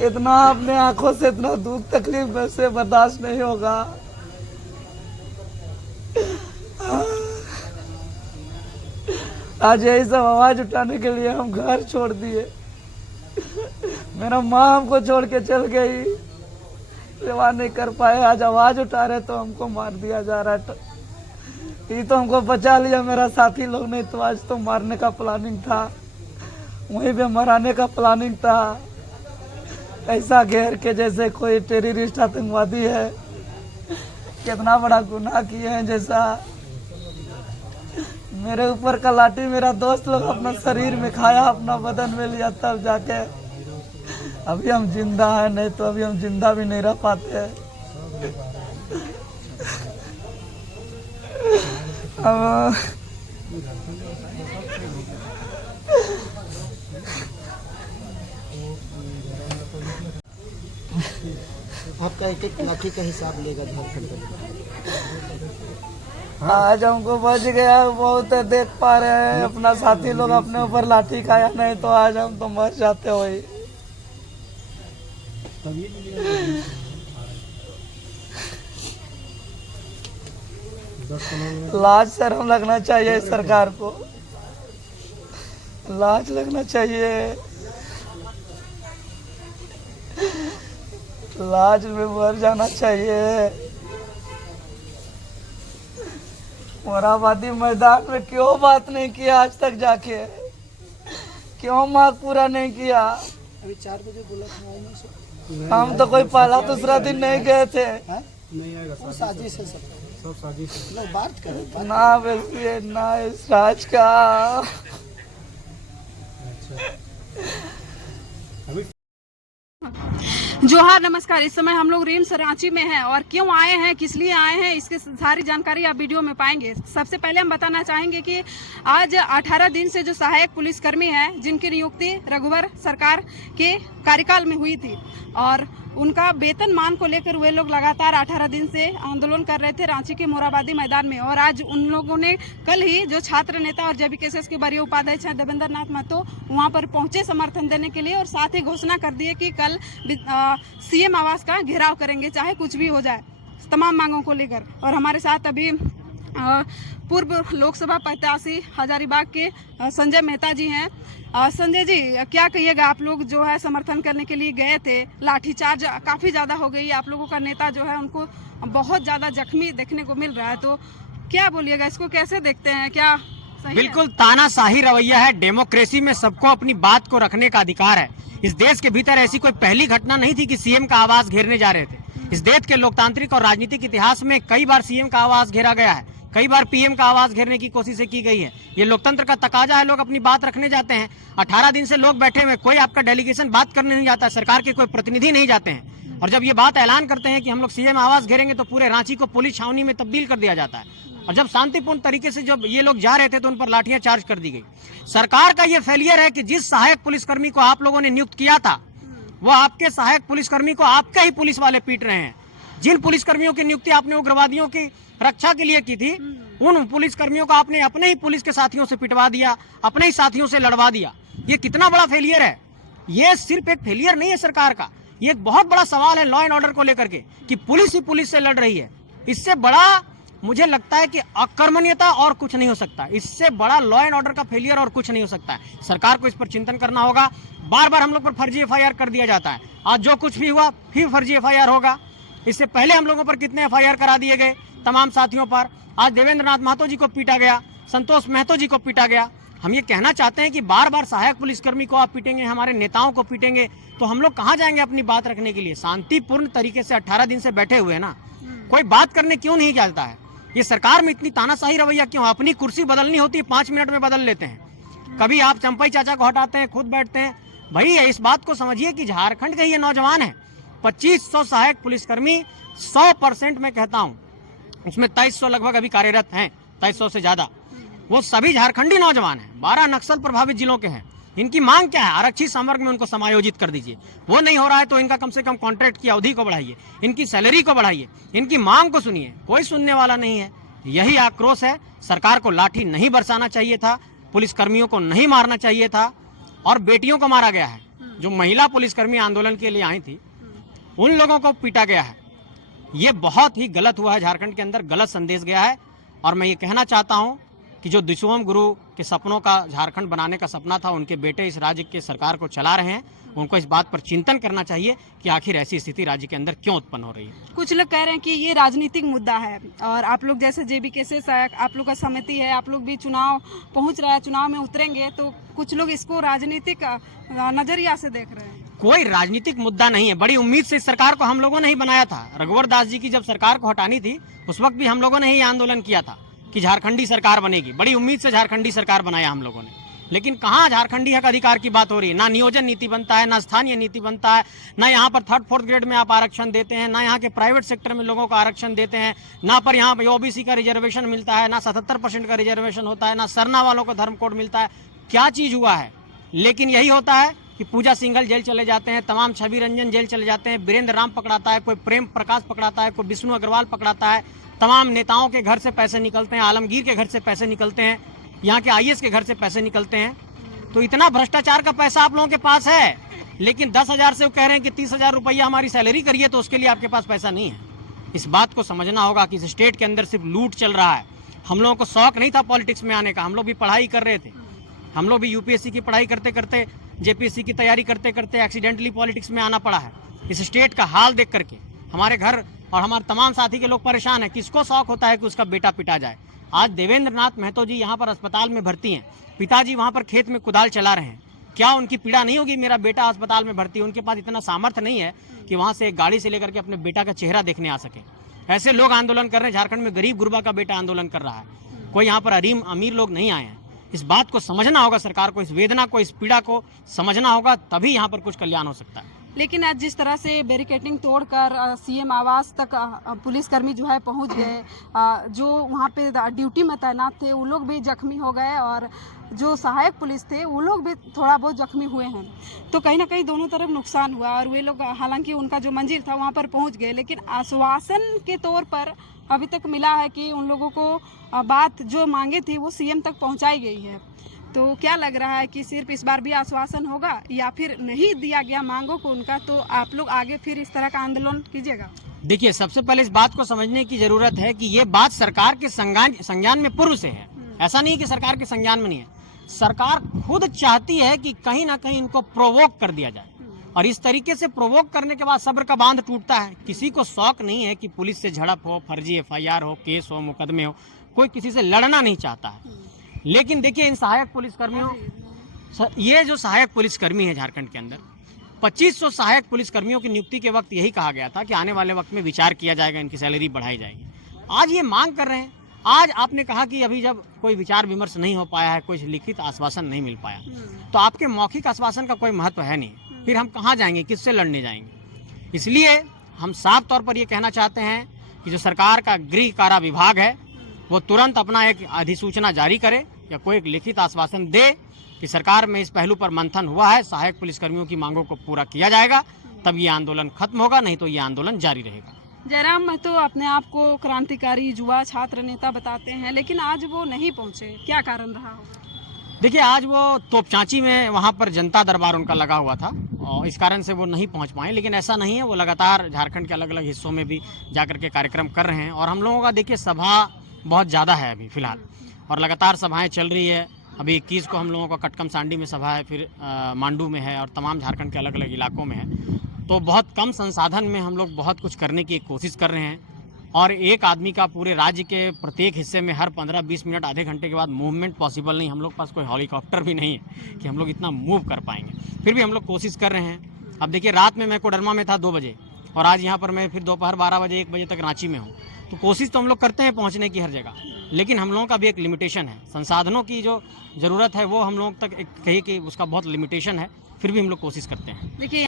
इतना अपने आंखों से इतना दुख तकलीफ में से बर्दाश्त नहीं होगा। आज यही सब आवाज उठाने के लिए हम घर छोड़ दिए। मेरा माँ हमको छोड़ के चल गई, सेवा नहीं कर पाए। आज आवाज उठा रहे तो हमको मार दिया जा रहा है। ये तो हमको बचा लिया मेरा साथी लोग, नहीं तो आज तो मारने का प्लानिंग था, वहीं पे मराने का प्लानिंग था। ऐसा घेर के जैसे कोई टेररिस्ट आतंकवादी है, कितना बड़ा गुनाह किए हैं। जैसा मेरे ऊपर का लाठी मेरा दोस्त लोग अपना शरीर में खाया, अपना बदन में लिया, तब जाके अभी हम जिंदा हैं, नहीं तो अभी हम जिंदा भी नहीं रह पाते हैं। आपका एक एक लाठी का हिसाब लेगा झारखंड का। आज हमको बच गया बहुत, देख पा रहे हैं अपना साथी लोग अपने ऊपर लाठी खाया, नहीं तो आज हम तो मर जाते वही। लाज शर्म लगना चाहिए सरकार को, लाज लगना चाहिए, लाज में मर जाना चाहिए। मोराबादी मैदान में क्यों बात नहीं किया आज तक जाके, क्यों मांग पूरा नहीं किया? अभी 4 बजे बोला था, आए नहीं सर। हम तो कोई पहला दूसरा दिन नहीं गए थे। नहीं आएगा, वो साजिश है सब साजिश है। लोग बात करें ना वैसे ना इस राज का। जोहार, नमस्कार। इस समय हम लोग रिम्स रांची में हैं और क्यों आए हैं, किस लिए आए हैं, इसकी सारी जानकारी आप वीडियो में पाएंगे। सबसे पहले हम बताना चाहेंगे कि आज 18 दिन से जो सहायक पुलिसकर्मी हैं, जिनकी नियुक्ति रघुवर सरकार के कार्यकाल में हुई थी, और उनका वेतन मान को लेकर वे लोग लगातार 18 दिन से आंदोलन कर रहे थे रांची के मोराबादी मैदान में। और आज उन लोगों ने कल ही जो छात्र नेता और जेबीकेएसएस के वरीय उपाध्यक्ष हैं देवेंद्र नाथ महतो, वहां पर पहुंचे समर्थन देने के लिए, और साथ ही घोषणा कर दिए कि कल सीएम आवास का घेराव करेंगे, चाहे कुछ भी हो जाए, तमाम मांगों को लेकर। और हमारे साथ अभी पूर्व लोकसभा प्रत्याशी हजारीबाग के संजय मेहता जी हैं। संजय जी, क्या कहिएगा? आप लोग जो है समर्थन करने के लिए गए थे, लाठीचार्ज काफी ज्यादा हो गई, आप लोगों का नेता जो है उनको बहुत ज्यादा जख्मी देखने को मिल रहा है, तो क्या बोलिएगा? इसको कैसे देखते हैं? क्या सही बिल्कुल तानाशाही रवैया है। डेमोक्रेसी में सबको अपनी बात को रखने का अधिकार है। इस देश के भीतर ऐसी कोई पहली घटना नहीं थी कि सीएम का आवास घेरने जा रहे थे। इस देश के लोकतांत्रिक और राजनीतिक इतिहास में कई बार सीएम का आवास घेरा गया है, कई बार पीएम का आवास घेरने की कोशिशें की गई है। ये लोकतंत्र का तकाजा है, लोग अपनी बात रखने जाते हैं। 18 दिन से लोग बैठे हुए, कोई आपका डेलीगेशन बात करने नहीं जाता, सरकार के कोई प्रतिनिधि नहीं जाते हैं। और जब ये बात ऐलान करते हैं कि हम लोग सीएम आवास घेरेंगे, तो पूरे रांची को पुलिस छावनी में तब्दील कर दिया जाता है। और जब शांतिपूर्ण तरीके से जब ये लोग जा रहे थे तो उन पर लाठियां चार्ज कर दी गई। सरकार का ये फेलियर है कि जिस सहायक पुलिसकर्मी को आप लोगों ने नियुक्त किया था, वो आपके सहायक पुलिसकर्मी को आपके ही पुलिस वाले पीट रहे हैं। जिन पुलिसकर्मियों की नियुक्ति आपने उग्रवादियों की रक्षा के लिए की थी, उन पुलिसकर्मियों को आपने अपने ही पुलिस के साथियों से पिटवा दिया, अपने ही साथियों से लड़वा दिया। ये कितना बड़ा फेलियर है। ये सिर्फ एक फेलियर नहीं है सरकार का, ये एक बहुत बड़ा सवाल है लॉ एंड ऑर्डर को लेकर के, कि पुलिस ही पुलिस से लड़ रही है। इससे बड़ा मुझे लगता है कि अकर्मण्यता और कुछ नहीं हो सकता। इससे बड़ा लॉ एंड ऑर्डर का फेलियर और कुछ नहीं हो सकता है। सरकार को इस पर चिंतन करना होगा। बार बार हम लोग पर फर्जी एफआईआर कर दिया जाता है। आज जो कुछ भी हुआ फिर फर्जी एफआईआर होगा। इससे पहले हम लोगों पर कितने एफआईआर करा दिए गए तमाम साथियों पर। आज देवेंद्र नाथ महतो जी को पीटा गया, संतोष महतो जी को पीटा गया। हम ये कहना चाहते हैं कि बार बार सहायक पुलिसकर्मी को आप पीटेंगे, हमारे नेताओं को पीटेंगे, तो हम लोग कहाँ जाएंगे अपनी बात रखने के लिए? शांतिपूर्ण तरीके से 18 दिन से बैठे हुए ना, कोई बात करने क्यों नहीं जाता है? ये सरकार में इतनी तानाशाही रवैया क्यों? अपनी कुर्सी बदलनी होती है 5 मिनट में बदल लेते हैं। कभी आप चंपई चाचा को हटाते हैं, खुद बैठते हैं। भाई इस बात को समझिए कि झारखंड के ये नौजवान है, 2500 सहायक पुलिसकर्मी, 100% मैं कहता हूँ, उसमें 2300 लगभग अभी कार्यरत हैं, 2300 से ज्यादा। वो सभी झारखंडी नौजवान हैं, 12 नक्सल प्रभावित जिलों के हैं। इनकी मांग क्या है? आरक्षित संवर्ग में उनको समायोजित कर दीजिए। वो नहीं हो रहा है तो इनका कम से कम कॉन्ट्रैक्ट की अवधि को बढ़ाइए, इनकी सैलरी को बढ़ाइए, इनकी मांग को सुनिए। कोई सुनने वाला नहीं है। यही आक्रोश है। सरकार को लाठी नहीं बरसाना चाहिए था, पुलिसकर्मियों को नहीं मारना चाहिए था, और बेटियों को मारा गया है। जो महिला पुलिसकर्मी आंदोलन के लिए आई थी, उन लोगों को पीटा गया है। ये बहुत ही गलत हुआ है, झारखंड के अंदर गलत संदेश गया है। और मैं ये कहना चाहता हूँ कि जो दिशोम गुरु के सपनों का झारखंड बनाने का सपना था, उनके बेटे इस राज्य के सरकार को चला रहे हैं। उनको इस बात पर चिंतन करना चाहिए कि आखिर ऐसी स्थिति राज्य के अंदर क्यों उत्पन्न हो रही है। कुछ लोग कह रहे हैं कि ये राजनीतिक मुद्दा है और आप लोग जैसे JBK से आप लोग का समिति है, आप लोग भी चुनाव पहुंच रहा है, चुनाव में उतरेंगे, तो कुछ लोग इसको राजनीतिक नजरिया से देख रहे हैं। कोई राजनीतिक मुद्दा नहीं है। बड़ी उम्मीद से इस सरकार को हम लोगों ने ही बनाया था। रघुवर दास जी की जब सरकार को हटानी थी, उस वक्त भी हम लोगों ने ही आंदोलन किया था कि झारखंडी सरकार बनेगी। बड़ी उम्मीद से झारखंडी सरकार बनाया हम लोगों ने, लेकिन कहाँ झारखंडी हक अधिकार की बात हो रही है। ना नियोजन नीति बनता है, ना स्थानीय नीति बनता है, ना यहाँ पर 3rd 4th ग्रेड में आप आरक्षण देते हैं, ना यहाँ के प्राइवेट सेक्टर में लोगों को आरक्षण देते हैं, ना पर यहाँ पर OBC का रिजर्वेशन मिलता है, ना 77% का रिजर्वेशन होता है, ना सरना वालों को धर्म कोड मिलता है। क्या चीज हुआ है? लेकिन यही होता है कि पूजा सिंघल जेल चले जाते हैं, तमाम छवि रंजन जेल चले जाते हैं, बीरेंद्र राम पकड़ाता है, कोई प्रेम प्रकाश पकड़ाता है, कोई विष्णु अग्रवाल पकड़ाता है, तमाम नेताओं के घर से पैसे निकलते हैं, आलमगीर के घर से पैसे निकलते हैं, यहाँ के IAS के घर से पैसे निकलते हैं। तो इतना भ्रष्टाचार का पैसा आप लोगों के पास है, लेकिन 10,000 से वो कह रहे हैं कि 30,000 रुपया हमारी सैलरी करिए, तो उसके लिए आपके पास पैसा नहीं है। इस बात को समझना होगा कि इस स्टेट के अंदर सिर्फ लूट चल रहा है। हम लोगों को शौक नहीं था पॉलिटिक्स में आने का, हम लोग भी पढ़ाई कर रहे थे, हम लोग भी UPSC की पढ़ाई करते करते, JPSC की तैयारी करते करते एक्सीडेंटली पॉलिटिक्स में आना पड़ा है। इस स्टेट का हाल देख करके हमारे घर और हमारे तमाम साथी के लोग परेशान हैं। किसको शौक होता है कि उसका बेटा पिटा जाए? आज देवेंद्र नाथ महतो जी यहाँ पर अस्पताल में भर्ती हैं, पिताजी वहाँ पर खेत में कुदाल चला रहे हैं। क्या उनकी पीड़ा नहीं होगी मेरा बेटा अस्पताल में भर्ती है? उनके पास इतना सामर्थ्य नहीं है कि वहाँ से एक गाड़ी से लेकर के अपने बेटा का चेहरा देखने आ सके। ऐसे लोग आंदोलन कर रहे हैं। झारखंड में गरीब गुरबा का बेटा आंदोलन कर रहा है, कोई यहाँ पर अमीर लोग नहीं आए हैं। इस बात को समझना होगा सरकार को, इस वेदना को, इस पीड़ा को समझना होगा, तभी यहाँ पर कुछ कल्याण हो सकता है। लेकिन आज जिस तरह से बैरिकेडिंग तोड़कर CM आवास तक पुलिसकर्मी जो है पहुंच गए, जो वहां पे ड्यूटी में तैनात थे वो लोग भी जख्मी हो गए और जो सहायक पुलिस थे वो लोग भी थोड़ा बहुत जख्मी हुए हैं। तो कहीं ना कहीं दोनों तरफ नुकसान हुआ और वे लोग, हालांकि उनका जो मंजिल था वहां पर पहुंच गए, लेकिन आश्वासन के तौर पर अभी तक मिला है कि उन लोगों को बात जो मांगे थी वो CM तक पहुँचाई गई है। तो क्या लग रहा है कि सिर्फ इस बार भी आश्वासन होगा या फिर नहीं दिया गया मांगों को उनका, तो आप लोग आगे फिर इस तरह का आंदोलन कीजिएगा? देखिए, सबसे पहले इस बात को समझने की जरूरत है कि ये बात सरकार के संज्ञान में पूर्व से है। ऐसा नहीं है कि सरकार के संज्ञान में नहीं है। सरकार खुद चाहती है कि कहीं ना कहीं इनको प्रोवोक कर दिया जाए, और इस तरीके से प्रोवोक करने के बाद सब्र का बांध टूटता है। किसी को शौक नहीं है कि पुलिस से झड़प हो, फर्जी FIR हो, केस हो, मुकदमे हो, कोई किसी से लड़ना नहीं चाहता है। लेकिन देखिए, इन सहायक पुलिसकर्मियों, ये जो सहायक पुलिसकर्मी है झारखंड के अंदर, 2500 सहायक पुलिसकर्मियों की नियुक्ति के वक्त यही कहा गया था कि आने वाले वक्त में विचार किया जाएगा, इनकी सैलरी बढ़ाई जाएगी। आज ये मांग कर रहे हैं। आज आपने कहा कि अभी जब कोई विचार विमर्श नहीं हो पाया है, कोई लिखित आश्वासन नहीं मिल पाया, तो आपके मौखिक आश्वासन का कोई महत्व है नहीं। फिर हम कहाँ जाएंगे, किससे लड़ने जाएंगे? इसलिए हम साफ तौर पर ये कहना चाहते हैं कि जो सरकार का गृह कारा विभाग है वो तुरंत अपना एक अधिसूचना जारी करे या कोई एक लिखित आश्वासन दे कि सरकार में इस पहलू पर मंथन हुआ है, सहायक पुलिसकर्मियों की मांगों को पूरा किया जाएगा, तब ये आंदोलन खत्म होगा, नहीं तो ये आंदोलन जारी रहेगा। जयराम महतो अपने आप को क्रांतिकारी युवा छात्र नेता बताते हैं, लेकिन आज वो नहीं पहुंचे, क्या कारण रहा होगा? देखिए, आज वो तोपचांची में वहाँ पर जनता दरबार उनका लगा हुआ था और इस कारण से वो नहीं पहुँच पाए। लेकिन ऐसा नहीं है, वो लगातार झारखंड के अलग अलग हिस्सों में भी जाकर के कार्यक्रम कर रहे हैं। और हम लोगों का देखिए सभा बहुत ज़्यादा है अभी फिलहाल, और लगातार सभाएं चल रही है। अभी 21 को हम लोगों का कटकम सांडी में सभा है, फिर मांडू में है और तमाम झारखंड के अलग अलग इलाकों में है। तो बहुत कम संसाधन में हम लोग बहुत कुछ करने की कोशिश कर रहे हैं। और एक आदमी का पूरे राज्य के प्रत्येक हिस्से में हर 15-20 मिनट, आधे घंटे के बाद मूवमेंट पॉसिबल नहीं। हम लोग पास कोई हेलीकॉप्टर भी नहीं है कि हम लोग इतना मूव कर पाएंगे, फिर भी हम लोग कोशिश कर रहे हैं। अब देखिए, रात में मैं कोडरमा में था 2 बजे और आज यहाँ पर मैं फिर दोपहर 12 बजे 1 बजे तक रांची में हूँ। तो कोशिश तो हम लोग करते हैं पहुँचने की हर जगह, लेकिन हम लोगों का भी एक लिमिटेशन है। संसाधनों की जो ज़रूरत है वो हम लोगों तक एक कही कि उसका बहुत लिमिटेशन है, फिर भी हम लोग कोशिश करते हैं। देखिए